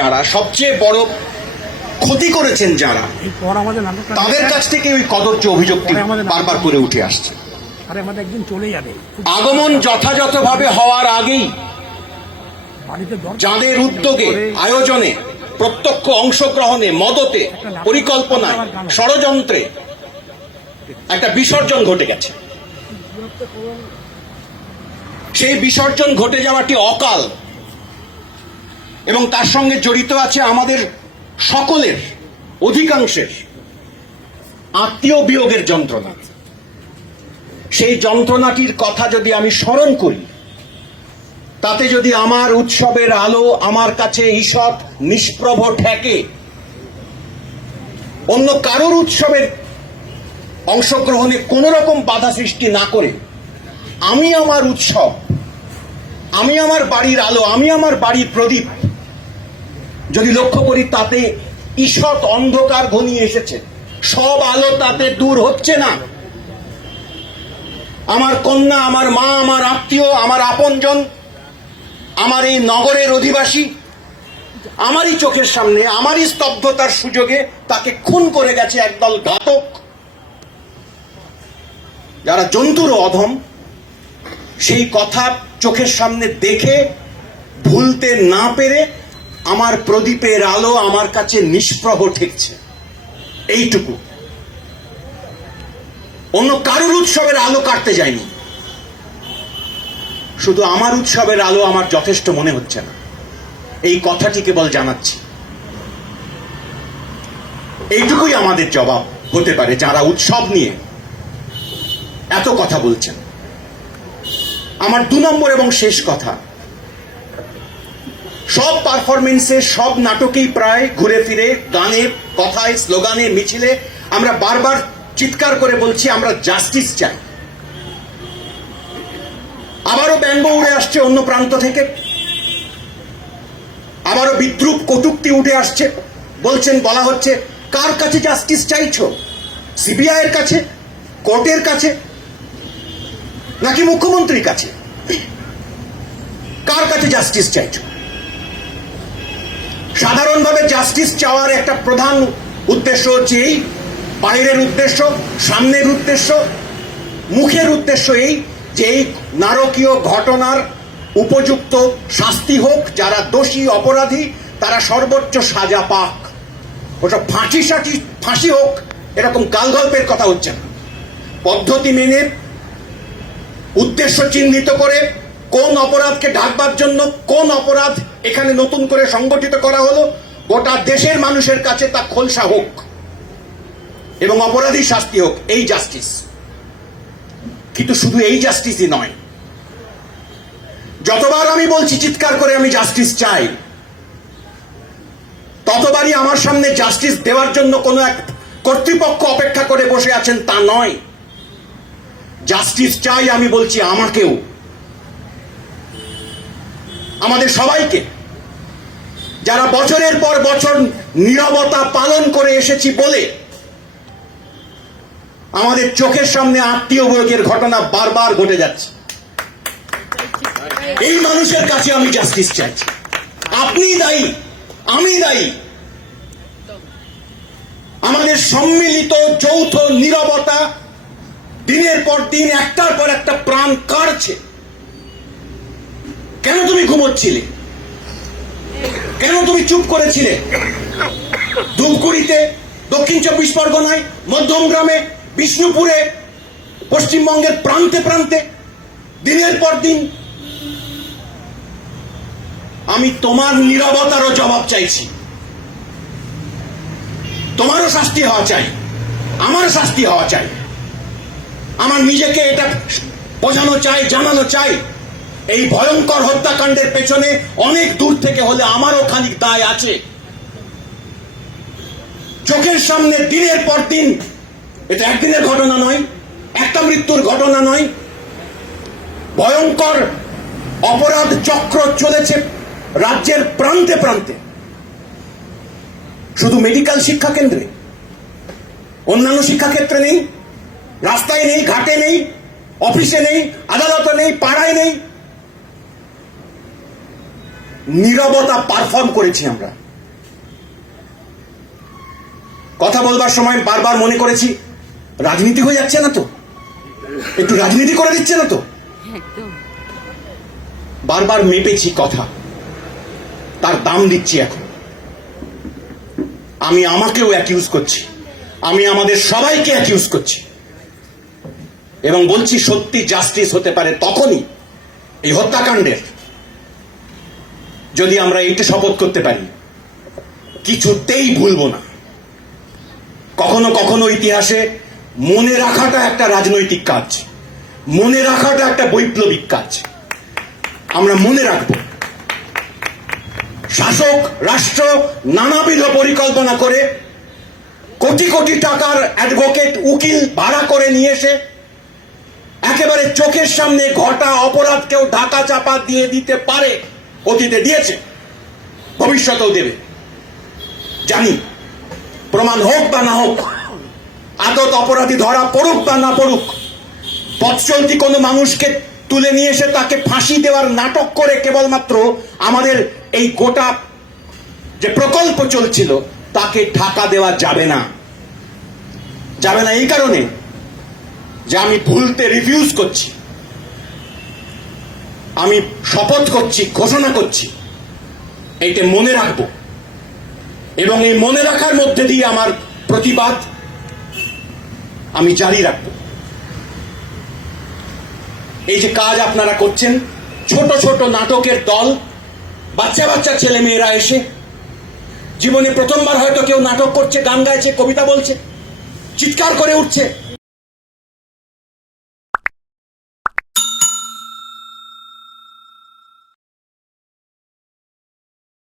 যারা সবচেয়ে বড় ক্ষতি করেছেন যারা তাদের কাছ থেকে ওই কদর্য অভিযোগটি বারবার করে উঠে আসছে। আগমন যথাযথভাবে হওয়ার আগেই যাদের উদ্যোগে আয়োজনে প্রত্যক্ষ অংশগ্রহণে মদতে পরিকল্পনায় ষড়যন্ত্রে একটা বিসর্জন ঘটে গেছে। সেই বিসর্জন ঘটে যাওয়াটি অকাল। এবং তার সঙ্গে জড়িত আছে আমাদের সকলের, অধিকাংশের আত্মীয় বিয়োগের যন্ত্রণা। সেই যন্ত্রণাটির কথা যদি আমি স্মরণ করি, তাতে যদি আমার উৎসবের আলো আমার কাছে ঈষৎ নিষ্প্রভ ঠেকে, অন্য কারোর উৎসবের অংশগ্রহণে কোন রকম বাধা সৃষ্টি না করে, আমি আমার উৎসব, আমি আমার বাড়ির আলো, আমি আমার বাড়ির প্রদীপ যদি লক্ষ্য করি, তাতে ঈষৎ অন্ধকার ঘনিয়ে এসেছে। সব আলো তাতে দূর হচ্ছে না। আমার কন্যা, আমার মা, আমার আত্মীয়, আমার আপনজন, আমার এই নগরের অধিবাসী, আমারই চোখের সামনে, আমারই স্তব্ধতার সুযোগে তাকে খুন করে গেছে একদল ঘাতক। যারা জন্তুর অধম, সেই কথা চোখের সামনে দেখে, ভুলতে না পেরে আমার প্রদীপের আলো আমার কাছে নিষ্প্রভ ঠেকছে। এইটুকু। অন্য কারোর উৎসবের আলো কাটতে যায়নি। শুধু আমার উৎসবের আলো আমার যথেষ্ট মনে হচ্ছে না। এই কথাটি কেবল জানাচ্ছি। এইটুকুই আমাদের জবাব হতে পারে যারা উৎসব নিয়ে এত কথা বলছেন। আমার দু নম্বর এবং শেষ কথা। সব পারফরমেন্সে সব নাটকেই প্রায় ঘুরে ফিরে, গানে, কথায় স্লোগানে মিছিলে। আমরা বারবার চিৎকার করে বলছি, আমরা জাস্টিস চাই। আবারও ব্যঙ্গ উড়ে আসছে অন্য প্রান্ত থেকে। আবারও বিদ্রুপ কটুক্তি উঠে আসছে। বলছেন, বলা হচ্ছে, কার কাছে জাস্টিস চাইছ? সিবিআই এর কাছে? কোর্টের কাছে? নাকি মুখ্যমন্ত্রীর কাছে? কার কাছে জাস্টিস চাইছো? সাধারণভাবে জাস্টিস চাওয়ার একটা প্রধান উদ্দেশ্য হচ্ছে এই, বাইরের উদ্দেশ্য, সামনের উদ্দেশ্য, মুখের উদ্দেশ্য এই যে এই নারকীয় ঘটনার উপযুক্ত শাস্তি হোক, যারা দোষী, অপরাধী, তারা সর্বোচ্চ সাজা পাক। ওটা ফাঁসি সাটি ফাঁসি হোক, এরকম গালগল্পের কথা হচ্ছে না। পদ্ধতি মেনে, উদ্দেশ্য চিহ্নিত করে কোন অপরাধকে ঢাকবার জন্য কোন অপরাধ এখানে নতুন করে সংগঠিত করা হলো। গোটা দেশের মানুষের কাছে তা খোলসা হোক এবং অপরাধী শাস্তি হোক, এই জাস্টিস কিন্তু শুধু এই জাস্টিসই নয়। যতবার আমি বলছি চিৎকার করে আমি জাস্টিস চাই, ততবারই আমার সামনে জাস্টিস দেওয়ার জন্য কোনো এক কর্তৃপক্ষ অপেক্ষা করে বসে আছেন তা নয়। জাস্টিস চাই আমি বলছি আমাকেও। আমাদের সবাইকে যারা বছরের পর বছর নীরবতা পালন করে এসেছি বলে আমাদের চোখের সামনে আত্মীয় বিয়োগের ঘটনা বারবার ঘটে যাচ্ছে। এই মানুষের কাছে আমি জাস্টিস চাইছি। আপনি দায়ী, আমি দায়ী। আমাদের সম্মিলিত যৌথ নীরবতা দিনের পর দিন, একটার পর একটা প্রাণ কাড়ছে। কেন তুমি ঘুমোচ্ছিলে? কেন তুমি চুপ করেছিলে? ধূপগুড়িতে দক্ষিণ চব্বিশ পরগনায় মধ্যমগ্রামে বিষ্ণুপুরে, পশ্চিমবঙ্গের প্রান্তে প্রান্তে, দিনের পর দিন আমি তোমার নিরবতারও জবাব চাইছি। তোমারও শাস্তি হওয়া চাই। আমারও শাস্তি হওয়া চাই। আমার নিজেকে এটা বোঝানো চাই, জানানো চাই। এই ভয়ঙ্কর হত্যাকাণ্ডের পেছনে অনেক দূর থেকে হলে আমারও খানিক দায় আছে। চোখের সামনে দিনের পর দিন, এটা একদিনের ঘটনা নয়, একটা মৃত্যুর ঘটনা নয়, ভয়ঙ্কর অপরাধ চক্র চলেছে রাজ্যের প্রান্তে প্রান্তে। শুধু মেডিকেল শিক্ষা কেন্দ্রে, অন্যান্য শিক্ষাক্ষেত্রে নেই, রাস্তায় নেই, ঘাটে নেই, অফিসে নেই, আদালতে নেই, পাড়ায় নেই নীরবতা পারফর্ম করেছি আমরা। কথা বলবার সময় বারবার মনে করেছি রাজনীতি হয়ে যাচ্ছে না তো? একটু রাজনীতি করে দিচ্ছে না তো? বারবার মেপেছি কথা। তার দাম দিচ্ছি এখন। আমি আমাকেও অ্যাকিউজ করছি। আমি আমাদের সবাইকে অ্যাকিউজ করছি। এবং বলছি সত্যি জাস্টিস হতে পারে তখনই এই হত্যাকাণ্ডের। যদি আমরা এইটা শপথ করতে পারি, কিছুতেই ভুলব না। কখনো কখনো ইতিহাসে মনে রাখাটা একটা রাজনৈতিক কাজ, মনে রাখাটা একটা বৈপ্লবিক কাজ। আমরা মনে রাখব। শাসক, রাষ্ট্র নানাবিধ পরিকল্পনা করে কোটি কোটি টাকার অ্যাডভোকেট উকিল ভাড়া করে নিয়ে এসে একেবারে চোখের সামনে ঘটা অপরাধকেও ঢাকা চাপা দিয়ে দিতে পারে। অতীতে দিয়েছে, ভবিষ্যতেও দেবে। জানি, প্রমাণ হোক বা না হোক, আদত অপরাধী ধরা পড়ুক বা না পড়ুক পথ চলতি কোনো মানুষকে তুলে নিয়ে এসে তাকে ফাঁসি দেওয়ার নাটক করে কেবলমাত্র আমাদের এই গোটা যে প্রকল্প চলছিল, তাকে ঢাকা দেওয়া যাবে না। যাবে না এই কারণে যে আমি ভুলতে রিফিউজ করছি। আমি শপথ করছি, ঘোষণা করছি। এইটা মনে রাখব। এবং এই মনে রাখার মধ্যে দিয়ে আমার প্রতিবাদ আমি জারি রাখব। এই যে কাজ আপনারা করছেন, ছোট ছোট নাটকের দল, বাচ্চা বাচ্চা ছেলে মেয়েরা এসে, জীবনে প্রথমবার হয়তো কেউ নাটক করছে, গান গাইছে, কবিতা বলছে, চিৎকার করে উঠছে।